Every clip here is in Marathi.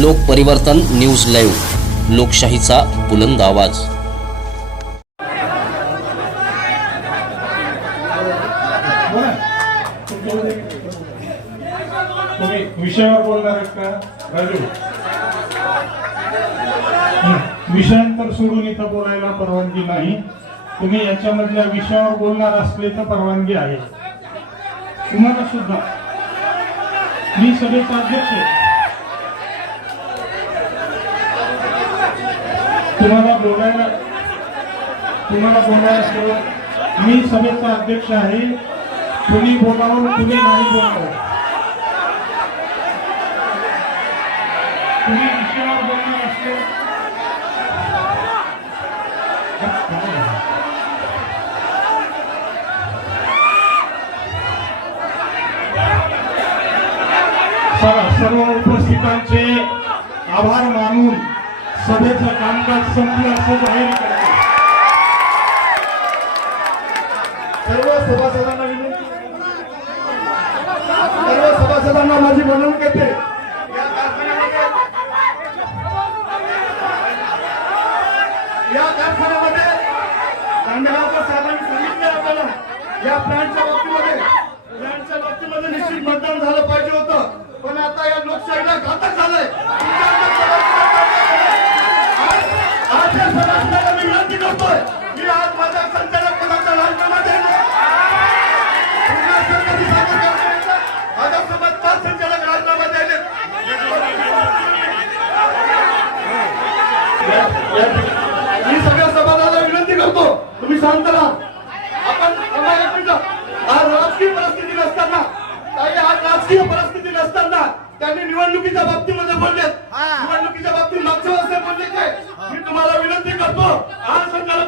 लोकपरिवर्तन न्यूज लाईव्ह लोकशाहीचा बुलंद आवाज. विषयावर बोलणार का? राजू? विषयांतर सोडून इथं बोलायला परवानगी नाही. तुम्ही याच्यामधल्या विषयावर बोलणार असले तर परवानगी आहे. तुम्हाला सुद्धा. मी सभेचा अध्यक्ष तुम्हाला बोलायला तुम्हाला बोलायला शिवाय मी सभेचा अध्यक्ष आहे. कुणी बोलावं कुणी नाही बोलावं. तुम्ही विषयावर बोलणार असले सर्व सर्व उपस्थितांचे आभार मानून सभेचं कामकाज संपलं असं जाहीर करतो. सर्व सभासदांना विनंती. सर्व सभासदांना माझी विनंती करते या कारखान्यामध्ये तांदळाचं साधन सांगितलं आपल्याला या प्लॅनच्या बाबतीमध्ये. प्लॅनच्या बाबतीमध्ये निश्चित मतदान झालं पाहिजे होतं. पण आता या लोकशाहीला घातक झालंय आज आज या सभासदांना मी विनंती करतोय की आज माझ्या संचालक पदाचा राजीनामा द्यायला माझ्या सोबत पाच संचालक राजीनामा द्यायले मी सगळ्या सभासदांना विनंती करतो तुम्ही शांत राहा आपण थांबा एक मिनिटं. आज राजकीय परिस्थिती नसताना काही आज राजकीय परिस्थिती नसताना त्यांनी निवडणुकीच्या बाबतीमध्ये बोललेत. निवडणुकीच्या बाबतीत मागच्या वर्षी बोलले ते मी तुम्हाला विनंती करतो आज संचालक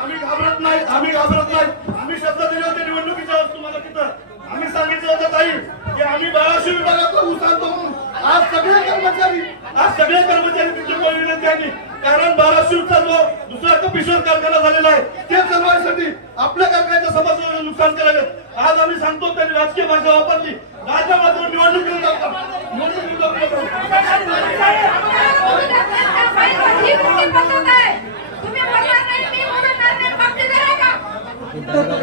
आम्ही घाबरत नाही आम्ही घाबरत नाही आम्ही शब्द दिले होते निवडणुकीच्या वेळेस तुम्हाला तिथं आम्ही सांगितलं होतं ताई की आम्ही बाराशे विभागात उसारतो म्हणून आज सगळे कर्मचारी. आज सगळे कर्मचारी तिथे बोलले त्यांनी. कारण बाराशेचा जो दुसरा कपिश्वर कारखाना झालेला आहे ते चालवायसाठी आपल्या कारखान्याच्या समस्या नुकसान करायला आज आम्ही सांगतो त्यांनी राजकीय भाषा वापरली. राज्यामध्ये निवडणूक घेऊन जातात निवडणूक घेऊन जातात. तुम्ही बोलणार नाही मी बोलणार नाही बाबतीत आहे का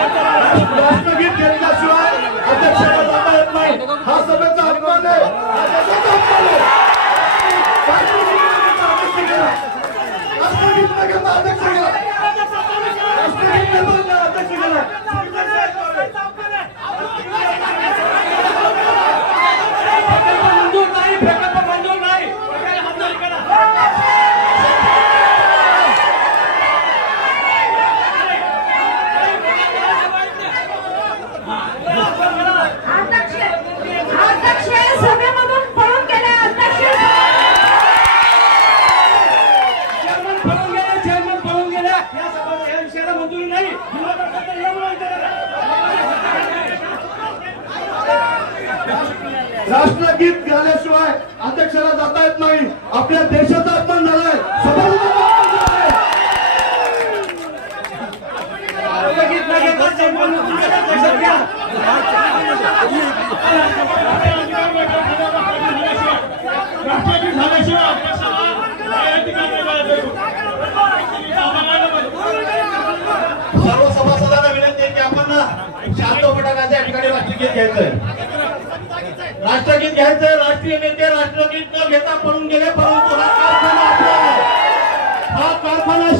राष्ट्रगीत घेतल्याशिवाय अध्यक्षाला जाता येत नाही हा सभेचा अपमान आहे हा देशाचा अपमान आहे राष्ट्रगीत न घेता अध्यक्ष गेला राष्ट्रगीत न बोलता अध्यक्ष गेला मंजूर नाही प्रकल्प मंजूर नाही अध्यक्ष अध्यक्ष सभेमधून पळून गेले अध्यक्ष चेअरमन पळून गेले चेअरमन पळून गेले या सभा या विषयाला मंजुरी नाही विरोधकांना एवढं माहिती आहे. राष्ट्रगीत गाण्याशिवाय अध्यक्षाला जाता येत नाही. आपल्या देशाचा अपमान झालाय. राष्ट्रगीत झाल्याशिवाय सर्व सभासदांना विनंती आहे की आपण ना शांत फटाकाच्या या ठिकाणी राष्ट्रगीत घ्यायचंय. राष्ट्रगीत घ्यायचं राष्ट्रीय नेते राष्ट्रगीत न घेता पळून गेले परंतु हा कारखाना आपला हा कारखाना